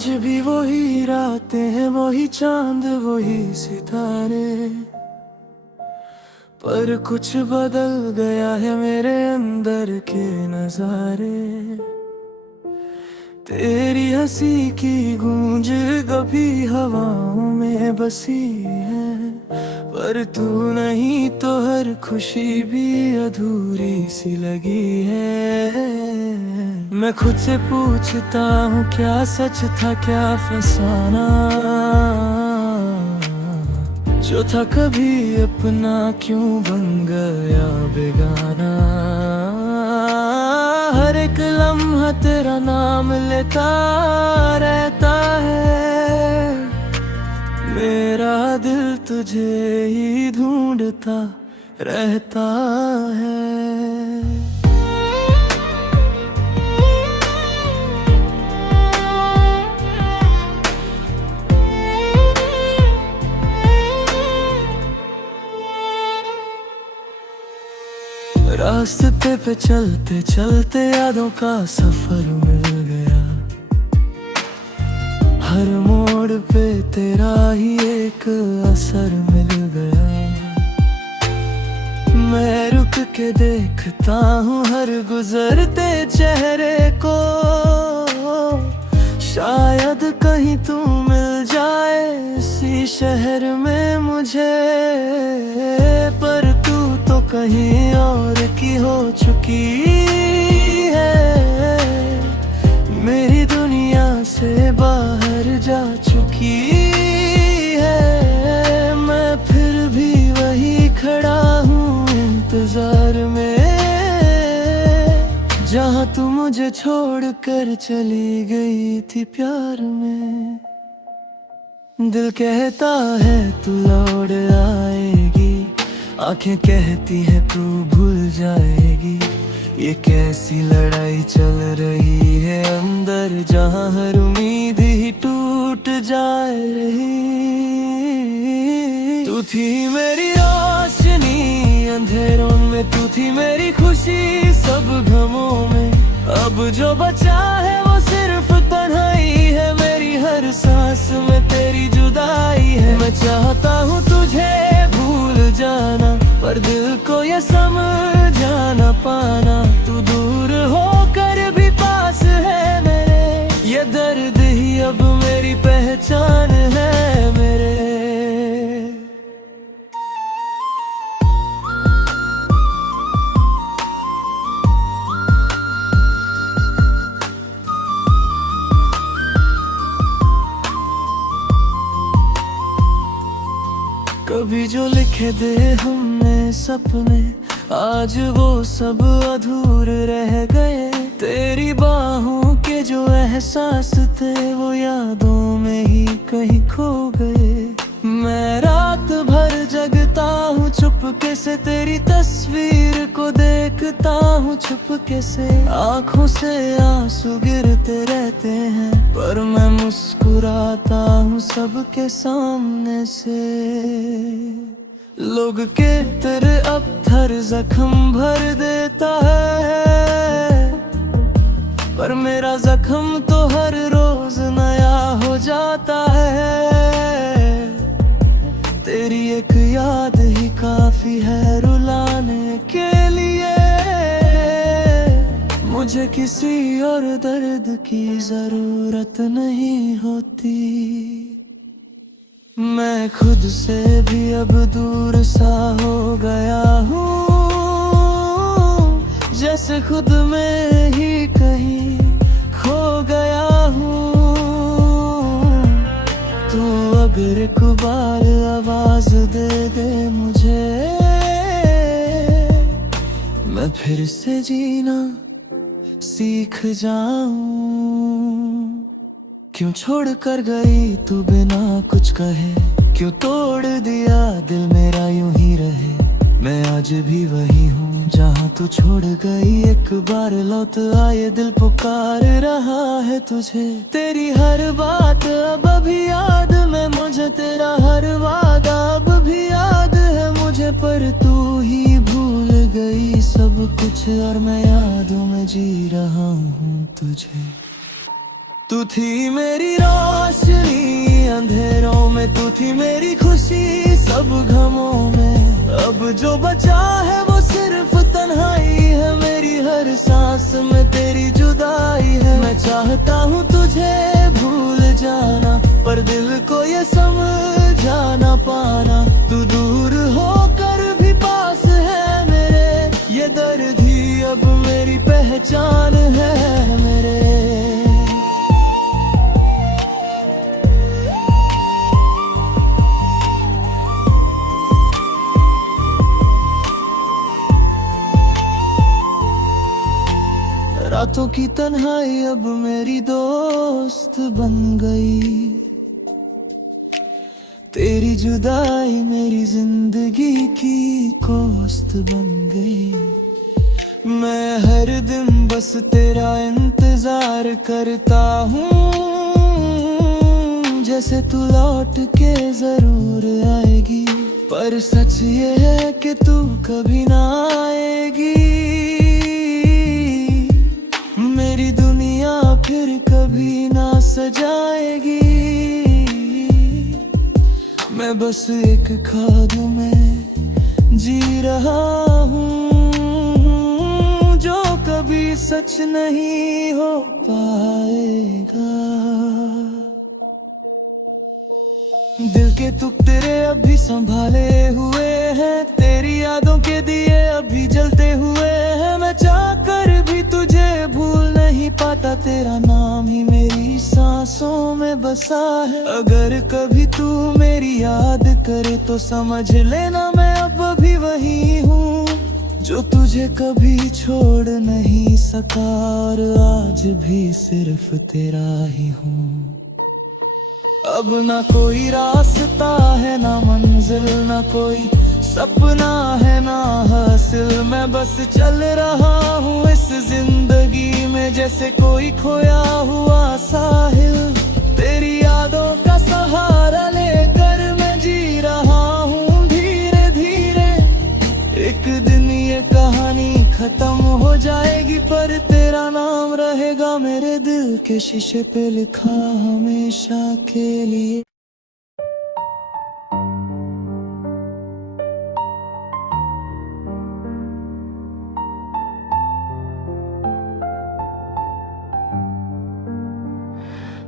आज भी वही रातें हैं, वही चांद, वही सितारे, पर कुछ बदल गया है मेरे अंदर के नजारे। तेरी हंसी की गूंज कभी हवाओं में बसी है, पर तू नहीं तो हर खुशी भी अधूरी सी लगी है। मैं खुद से पूछता हूँ क्या सच था क्या फसाना, जो था कभी अपना क्यों बन गया बेगाना। हर एक लम्हा तेरा नाम लेता रहता है, मेरा दिल तुझे ही ढूंढता रहता है। रास्ते पे चलते चलते यादों का सफर मिल गया, हर मोड़ पे तेरा ही एक असर मिल गया। मैं रुक के देखता हूँ हर गुजरते चेहरे को, शायद कहीं तू मिल जाए इसी शहर में मुझे, पर तू तो कहीं और की हो चुकी है, मेरी दुनिया से बाहर जा चुकी है। मैं फिर भी वही खड़ा हूँ इंतजार में, जहाँ तू मुझे छोड़ कर चली गई थी प्यार में। दिल कहता है तू लौट आएगी, आंखें कहती है तू भूल जाएगी। ये कैसी लड़ाई चल रही है अंदर, जहाँ हर उम्मीद ही टूट जाए रही। तू थी मेरी रोशनी अंधेरों में, तू थी मेरी खुशी सब गमों में। अब जो बचा है वो सिर्फ तन्हाई है, मेरी हर सांस में तेरी जुदाई है। मैं चाहता हूँ तुझे भूल जाना, पर दिल को ये समझा ना पाना। तू दूर होकर भी पास है मेरे, ये दर्द ही अब मेरी पहचान है मेरे। कभी जो लिखे दे हमने सपने, आज वो सब अधूरे रह गए। तेरी बाहों के जो एहसास थे वो यादों में ही कहीं खो गए। मैं रात भर जगता हूँ चुपके से, तेरी तस्वीर को देखता हूँ चुपके से। आँखों से आंसू गिरते रहते हैं, पर मैं मुस्कुराता हूँ सबके सामने से। लोग के तेरे अब थर जख्म भर देता है, पर मेरा जख्म तो हर रोज नया हो जाता है। तेरी एक याद ही काफी है रुलाने के लिए, मुझे किसी और दर्द की जरूरत नहीं होती। मैं खुद से भी अब दूर सा हो गया हूँ, जैसे खुद में ही कहीं खो गया हूँ। तू अगर एक बार आवाज दे दे मुझे, मैं फिर से जीना सीख जाऊं। क्यों छोड़ कर गई तू बिना कुछ कहे, क्यों तोड़ दिया दिल मेरा यूं ही रहे। मैं आज भी वही हूँ जहाँ तू छोड़ गई, एक बार लौट आए दिल पुकार रहा है तुझे। तेरी हर बात अब भी याद में मुझे, तेरा हर वादा अब भी याद है मुझे, पर तू ही भूल गई सब कुछ और मैं यादों में जी रहा हूँ तुझे। तू थी मेरी रोशनी अंधेरों में, तू थी मेरी खुशी सब गमों में। अब जो बचा है वो सिर्फ तन्हाई है, मेरी हर सांस में तेरी जुदाई है। मैं चाहता हूँ तुझे भूल जाना, पर दिल को ये समझा ना पाना। तू दूर होकर भी पास है मेरे, ये दर्द ही अब मेरी पहचान है मेरे। रातों की तन्हाई अब मेरी दोस्त बन गई, तेरी जुदाई मेरी जिंदगी की कोस्त बन गई। मैं हर दिन बस तेरा इंतजार करता हूँ, जैसे तू लौट के जरूर आएगी। पर सच ये है कि तू कभी ना आएगी, मेरी दुनिया फिर कभी ना सजाएगी। मैं बस एक ख्वाब में जी रहा हूँ, जो कभी सच नहीं हो पाएगा। दिल के टुकड़े अभी संभाले हुए हैं, तेरी यादों के दिए अभी जलते हुए हैं। मैं चाहकर भी तुझे भूल नहीं पाता, तेरा नाम ही मेरी सांसों में बसा है। अगर कभी तू मेरी याद करे तो समझ लेना मैं अब भी वही हूँ, जो तुझे कभी छोड़ नहीं सका और आज भी सिर्फ तेरा ही हूँ। अब ना कोई रास्ता है ना मंजिल, ना कोई सपना है ना हासिल। मैं बस चल रहा हूँ इस जिंदगी में जैसे कोई खोया हुआ साहिल। तेरी यादों का सहारा लेकर मैं जी रहा हूँ धीरे धीरे। एक दिन ये कहानी खत्म हो जाएगी, पर तेरा नाम रहेगा मेरे दिल के शीशे पे लिखा हमेशा के लिए।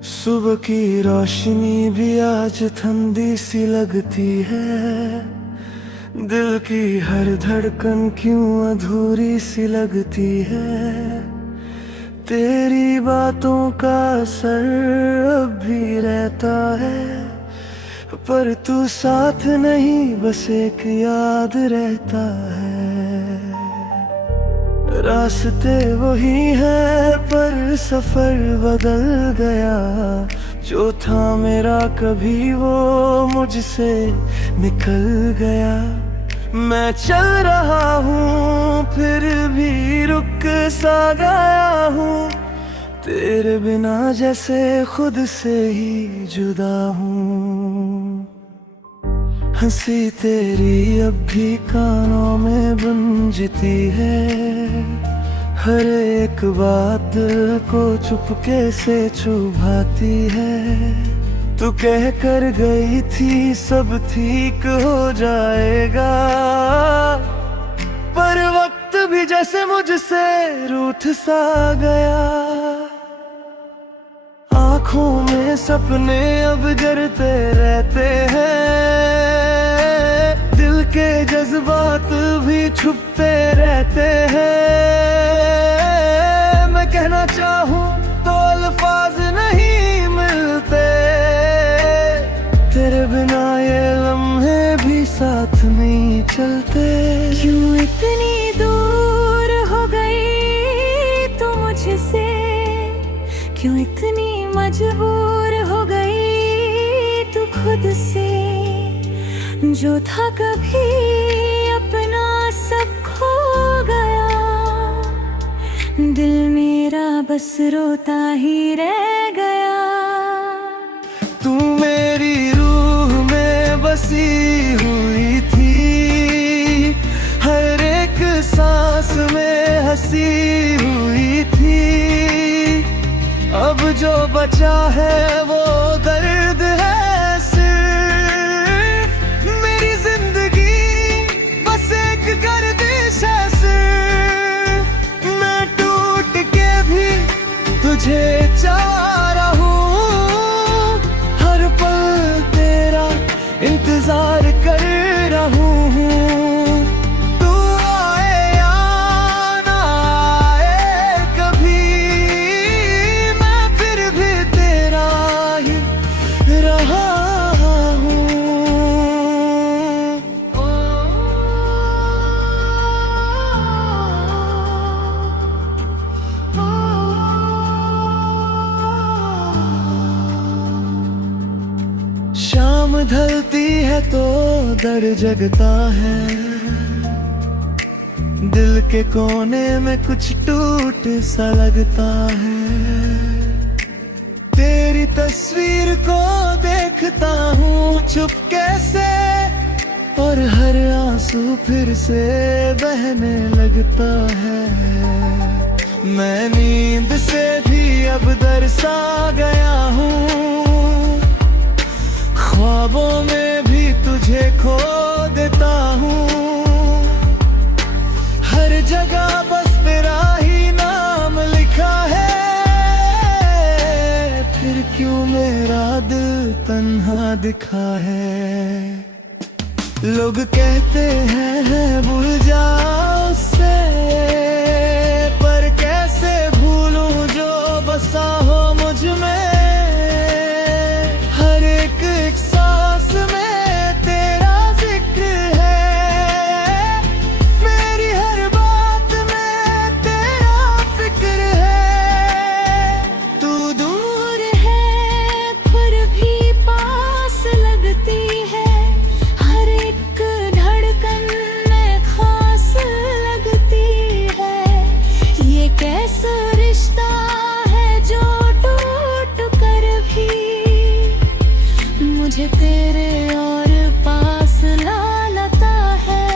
सुबह की रोशनी भी आज ठंडी सी लगती है, दिल की हर धड़कन क्यों अधूरी सी लगती है। तेरी बातों का असर अब भी रहता है, पर तू साथ नहीं बस एक याद रहता है। रास्ते वही है पर सफर बदल गया, जो था मेरा कभी वो मुझसे निकल गया। मैं चल रहा हूँ फिर भी रुक सा गया हूँ, तेरे बिना जैसे खुद से ही जुदा हूँ। हंसी तेरी अब भी कानों में गूंजती है, हर एक बात दिल को चुपके से चुभाती है। तू कह कर गई थी सब ठीक हो जाएगा, पर वक्त भी जैसे मुझसे रूठ सा गया। आँखों में सपने अब जरते रहते हैं, दिल के जज्बात भी छुपते रहते हैं। मैं कहना चाहूँ तो अल्फाज नहीं मिलते, तेरे बिना ये लम्हे भी साथ नहीं चलते। क्यों इतनी दूर हो गई तू मुझसे, क्यों इतनी मजबूर हो गई तू खुद से। जो था कभी अपना सब खो गया, दिल मेरा बस रोता ही रह गया। तू मेरी रूह में बसी हुई थी, हर एक सांस में हंसी हुई थी। अब जो बचा है वो दर्द है सिर्फ। मेरी जिंदगी बस एक गर्दिश है सिर्फ। मैं टूट के भी तुझे चाह रहा हूँ, हर पल तेरा इंतजार कर रहा हूँ। तू आए या ना आए कभी, मैं फिर भी तेरा ही रहा हूँ। शाम ढलती है तो दर्द जगता है, दिल के कोने में कुछ टूट सा लगता है। तेरी तस्वीर को देखता हूँ चुपके से, और हर आंसू फिर से बहने लगता है। मैं नींद से भी अब दरसा गया हूँ, ख्वाबों में भी तुझे खो देता हूँ। हर जगह बस तेरा ही नाम लिखा है, फिर क्यों मेरा दिल तन्हा दिखा है। लोग कहते हैं भूल जाओ उससे, पर कैसे भूलूं जो बसा हो मुझ में। हर एक सांस में तेरा जिक्र है, मेरी हर बात में तेरा फिक्र है। तू दूर है फिर भी पास लगती है, हर एक धड़कन में खास लगती है। ये कैसा रिश्ता है जो टूट कर भी मुझे तेरे और पास ला लाता है।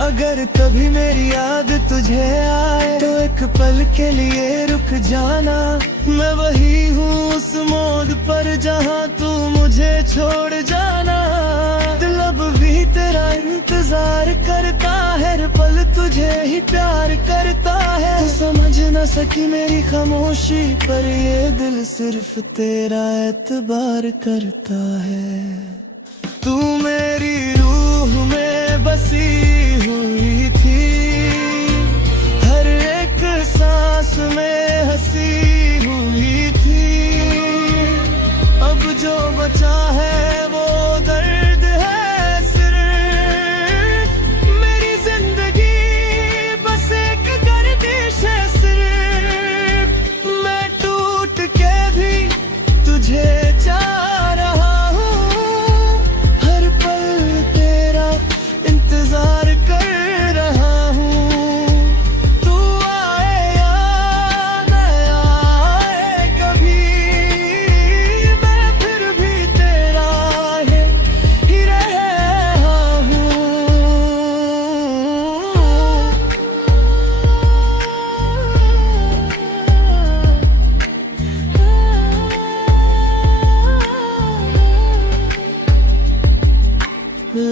अगर कभी मेरी याद तुझे आए तो एक पल के लिए रुक जाना। मैं वही हूँ उस मोड़ पर जहाँ तू मुझे छोड़ जाना। दिल अब भी तेरा इंतजार करता है, हर पल तुझे ही प्यार करता है। तू समझ न सकी मेरी खामोशी, पर ये दिल सिर्फ तेरा एतबार करता है। तू मेरी रूह में बसी हुई थी, हर एक सांस में हंसी हुई थी। अब जो बचा है वो दर्द है सिर्फ। मेरी जिंदगी बस एक गर्दिश है सिर्फ। मैं टूट के भी तुझे चाह रहा हूँ, हर पल तेरा इंतजार कर रहा हूँ। तू आए या ना आए कभी, मैं फिर भी तेरा ही रहा हूँ।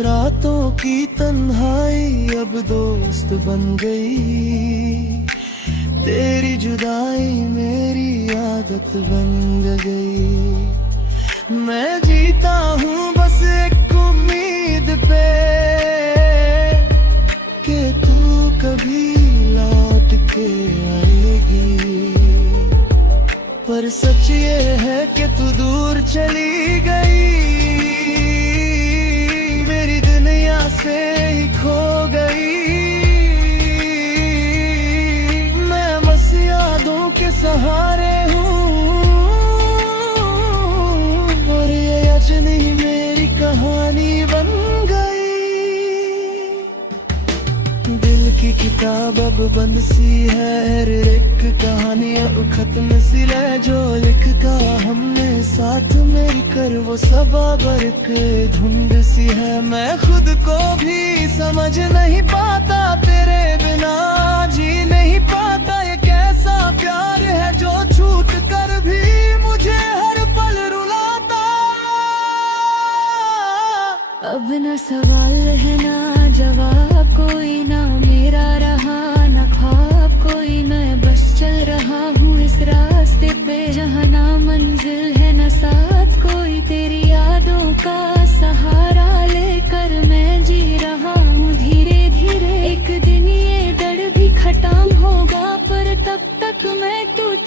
रातों की तन्हाई अब दोस्त बन गई, तेरी जुदाई मेरी आदत बन गई। मैं जीता हूँ बस एक उम्मीद पे कि तू कभी लौट के आएगी। पर सच ये है कि तू दूर चली गई, मेरी दुनिया से ही खो गई। मैं बस यादों के सहारे हूँ, और ये अचनी मेरी कहानी बन गई। दिल की किताब अब बंद सी है, हर एक कहानी अब खत्म सी रह। जो लिख का हमने साथ मेरी कर वो सब अब एक धुंध सी है। मैं खुद को भी समझ नहीं पाता, तेरे बिना जी नहीं पाता। ये कैसा प्यार है जो छू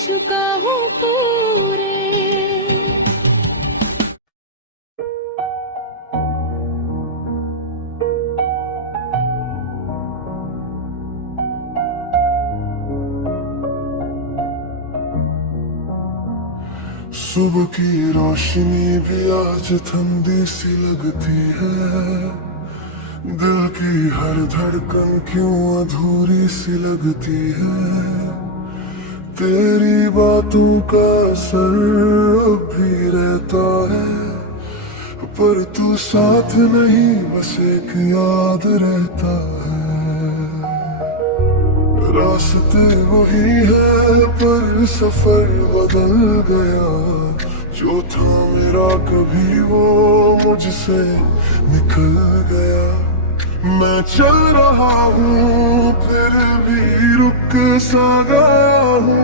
चुका हूँ पूरे। सुबह की रोशनी भी आज ठंडी सी लगती है, दिल की हर धड़कन क्यों अधूरी सी लगती है। तेरी बातों का असर अब भी रहता है, पर तू साथ नहीं बस एक याद रहता है। रास्ते वही है पर सफर बदल गया, जो था मेरा कभी वो मुझसे निकल गया। मैं चल रहा हूँ फिर भी रुक सा गया हूँ,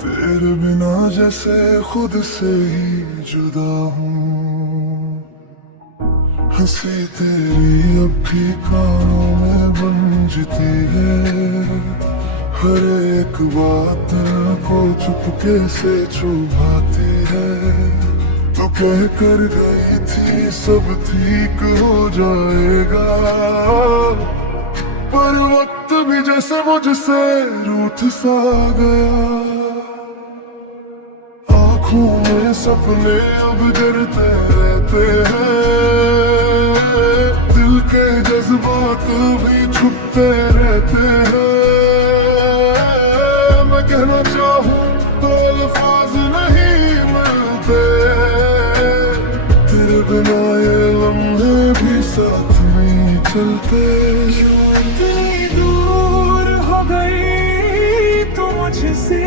तेरे बिना जैसे खुद से ही जुदा हूँ। हंसी तेरी अब भी कानों में गूंजती है, हर एक बात को चुपके से छुपाती है। तो कह कर गई थी सब ठीक हो जाएगा, पर वक्त भी जैसे मुझसे रूठ सा गया। आँखों में सपने अब जरते रहते हैं, दिल के जज्बात भी छुपते रहते हैं। मैं कहना चाहूँ तो अल्फाज नहीं मिलते, तेरे बिना ये लम्हे भी साथ नहीं चलते। क्यों इतनी दूर हो गई तू मुझसे,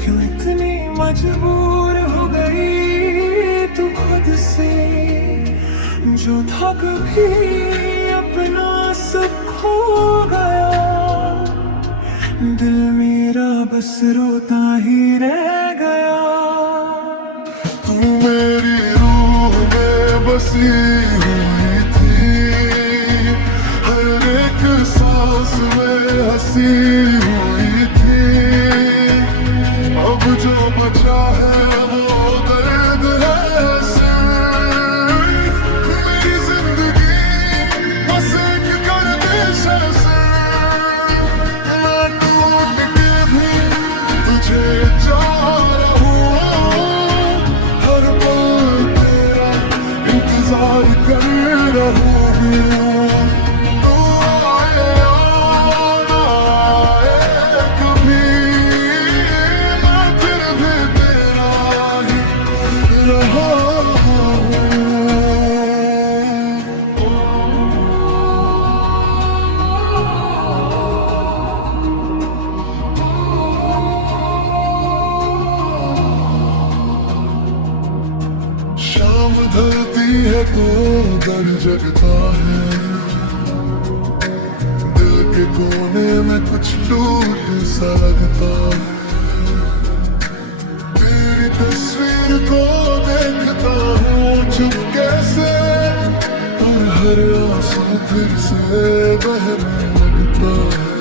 क्यों इतनी मजबूर हो गई तू खुद से। जो था कभी अपना सब खो गया, दिल मेरा बस रोता ही रह गया। तू मेरी रूह में बसी हुई थी, हर एक सांस में हंसी हुई थी। अब जो बचा है वो दर्द है सिर्फ, मेरी जिंदगी बस एक गर्दिश है सिर्फ। मैं टूट के भी तुझे चाह रहा हूँ, हर पल तेरा इंतजार कर रहा हूँ। तू आए ना आए कभी, मैं फिर भी तेरा ही रहा हूँ। शाम ढलती है तो दर जगता है, दिल के कोने में कुछ टूट सा लगता है। तेरी तस्वीर को देखता हूँ चुपके से, और हर आंसू फिर से बहने लगता है।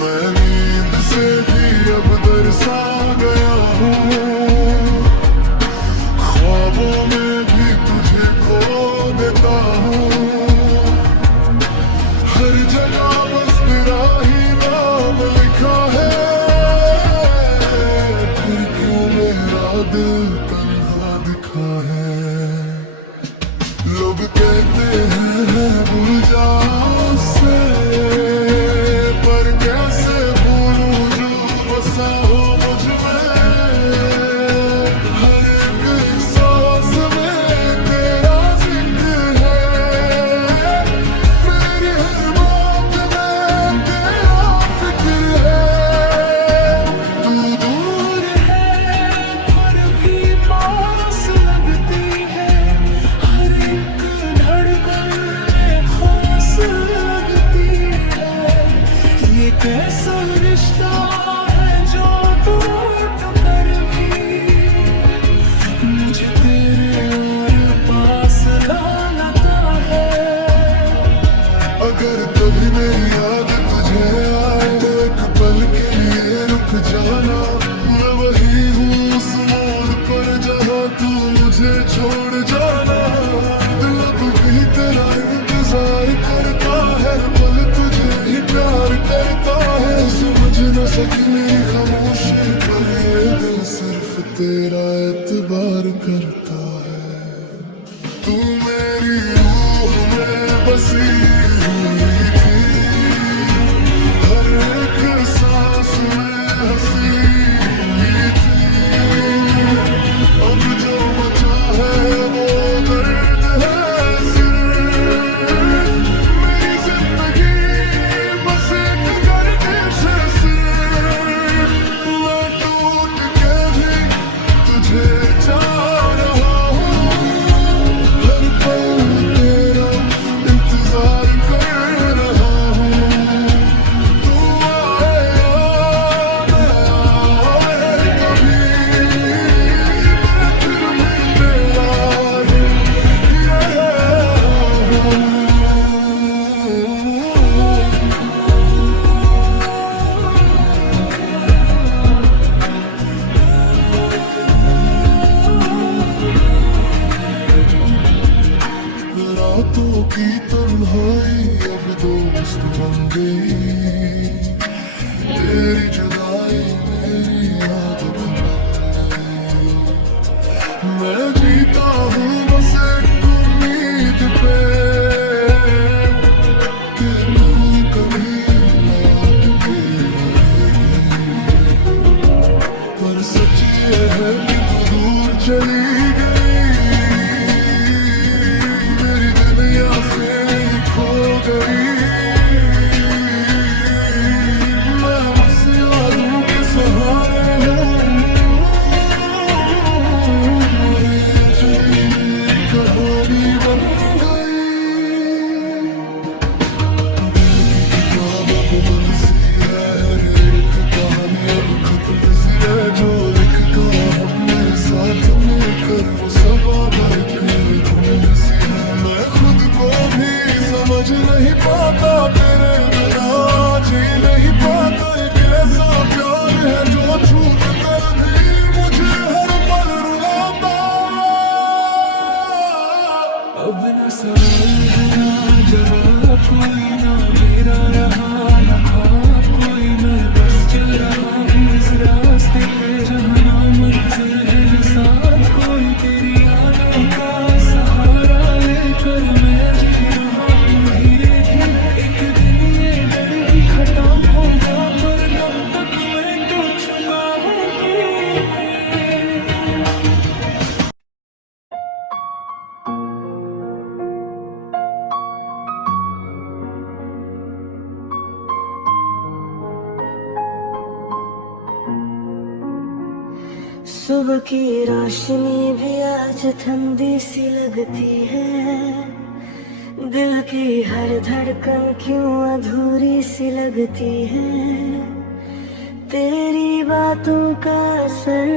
मैं नींद से भी अब दरसा गया हूँ, ख्वाबों में भी तुझे खो देता हूँ। हर जगह बस तेरा ही नाम लिखा है, फिर क्यों मेरा दिल तन्हा दिखा है। लोग कहते हैं भूल जा उससे, पर कैसे भूलूं जो बसा हो मुझ में। हर एक सांस में तेरा जिक्र है, मेरी हर बात में तेरा फिक्र है। तू दूर है पर भी पास लगती है, हर एक धड़कन में खास लगती है। ये कैसा रिश्ता है जो टूट कर भी मुझे तेरे और पास लाता है। अगर कभी मेरी याद तुझे आए तो एक पल के लिए रुक बन गई, तेरी जुदाई मेरी आदत बन गई। मैं जीता हूँ बस एक उम्मीद पे कि तू कभी लौट के आएगी। पर सच ये है कि तू दूर चली गई, मेरी दुनिया से खो गई। मैं बस यादों के सहारे हूँ, मेरी चली कहानी बन गई। दिल की किताबों को बंद सी है, एक कहानी अब खत्म सी है। जो लिखता हमने साथ मिलकर वो सब अब एक धुन सी है। मैं खुद को भी समझ नहीं पाता, तेरे बिना जी नहीं पाता। ये कैसा प्यार है जो छूट कर भी मुझे हर पल रुलाता। अब न समझना जरा कोई ना मेरा रहा न ख्वाब कोई, मैं बस चल रहा हूँ इस रास्ते पे जहाँ ना मंजिल है न साथ कोई। तेरी यादों का सहारा लेकर मैं जी रहा हूँ धीरे धीरे। एक दिन ये डर भी खत्म होगा, पर तब तक मैं तो चुका है कि सुबह की रोशनी भी आज ठंडी सी लगती है, दिल की हर धड़कन क्यों अधूरी सी लगती है। तेरी बातों का असर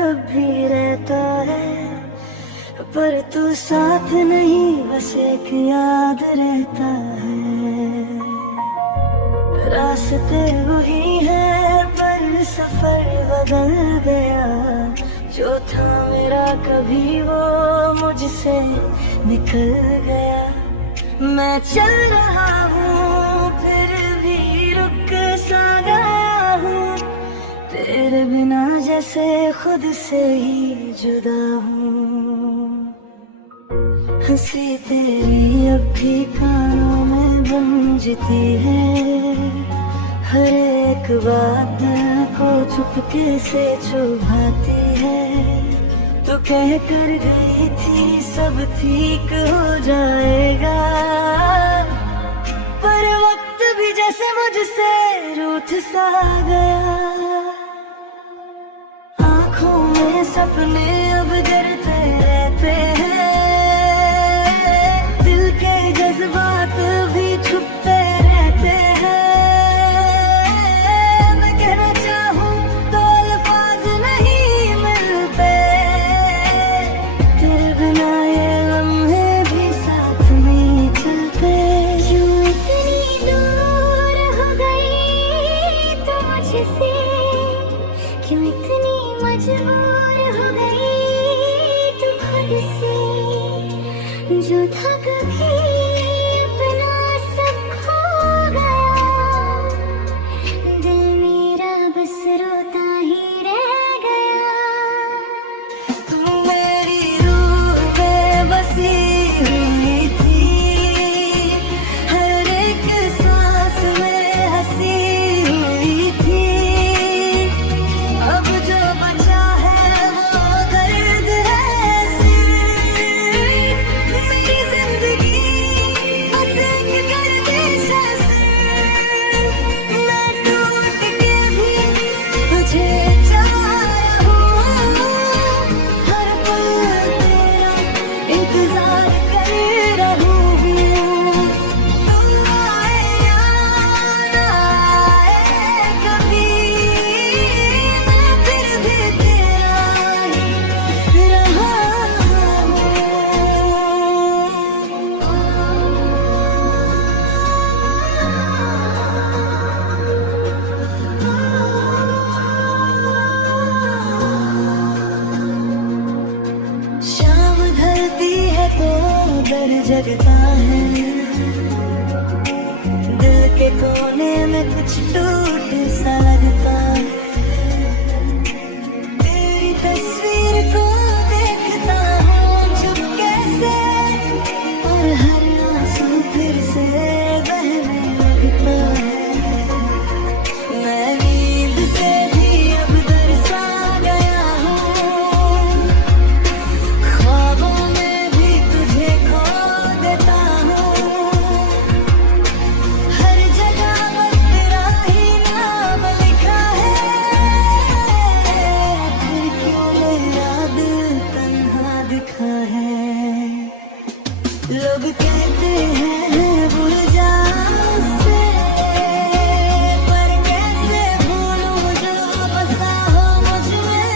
अब भी रहता है, पर तू साथ नहीं बस एक याद रहता है। रास्ते वही है पर सफर बदल गया, जो था मेरा कभी वो मुझसे निकल गया। मैं चल रहा हूँ फिर भी रुक सा गया हूँ, तेरे बिना जैसे खुद से ही जुदा हूँ। हंसी तेरी अब भी कानों में गूंजती है, हर एक बात को चुपके से चुभाती है। तो कह कर गई थी सब ठीक हो जाएगा, पर वक्त भी जैसे मुझसे रूठ सा गया। आँखों में सपने अब जरते रहते हैं, दिल के जज्बात भी छुपते रहते हैं। मैं कहना चाहूँ तो अल्फाज नहीं मिलते, तेरे बिना ये लम्हे भी साथ नहीं चलते। क्यों इतनी दूर हो गई तू मुझसे, क्यों इतनी मजबूर हो गई कोने में कुछ टूट सा लगता है। तेरी तस्वीर को देखता हूँ चुपके से, और हर आंसू फिर से बहने लगता है। मैं नींद से भी अब दरसा गया हूँ, ख्वाबों में भी तुझे खो देता हूँ। हर जगह बस तेरा ही नाम लिखा है, फिर क्यों मेरा दिल तन्हा दिखा है। लोग कहते हैं भूल जा उससे, पर कैसे भूलूं जो बसा हो मुझ में।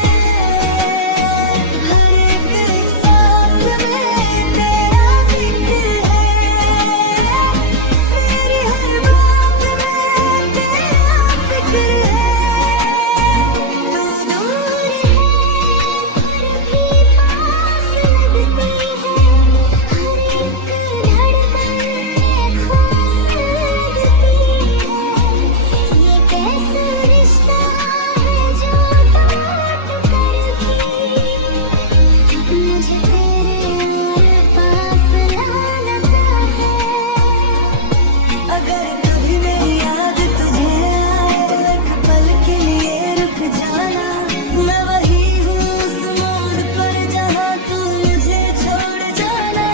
हर एक सांस में तेरा जिक्र है, मेरी हर बात में तेरा फिक्र है। तू दूर है पर भी पास लगती है, हर एक धड़कन में खास लगती है। ये कैसा रिश्ता है जो टूट कर भी मुझे तेरे और पास लाना है। अगर कभी मेरी याद तुझे आए तो एक पल के लिए रुक जाना। मैं वही हूँ उस मोड़ पर जहाँ तू मुझे छोड़ जाना।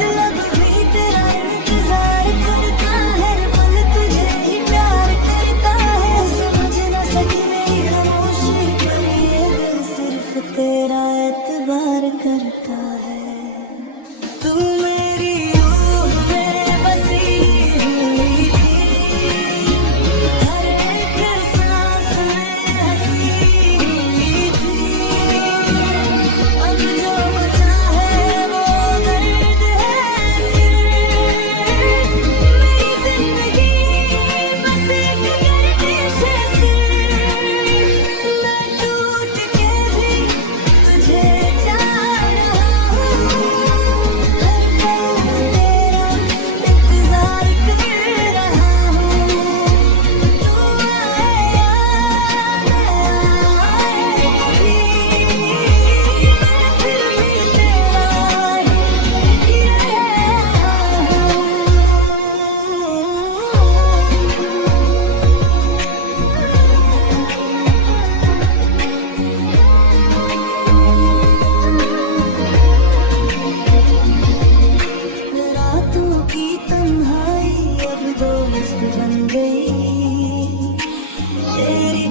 दिल अब भी तेरा इंतजार करता है, हर पल तुझे ही प्यार करता है। समझ न सकी मेरी खामोशी पर ये दिल सिर्फ तेरा एतबार करता है। तू मेरी रूह में बसी हुई थी, हर एक सांस में हंसी हुई थी। अब जो बचा है वो दर्द है सिर्फ, मेरी जिंदगी बस एक गर्दिश है सिर्फ। मैं टूट के भी तुझे चाह रहा हूँ, हर पल तेरा इंतजार कर रहा हूँ। तू आए या न आए कभी, मैं फिर भी तेरा ही रातों की तन्हाई अब दोस्त बन गई, तेरी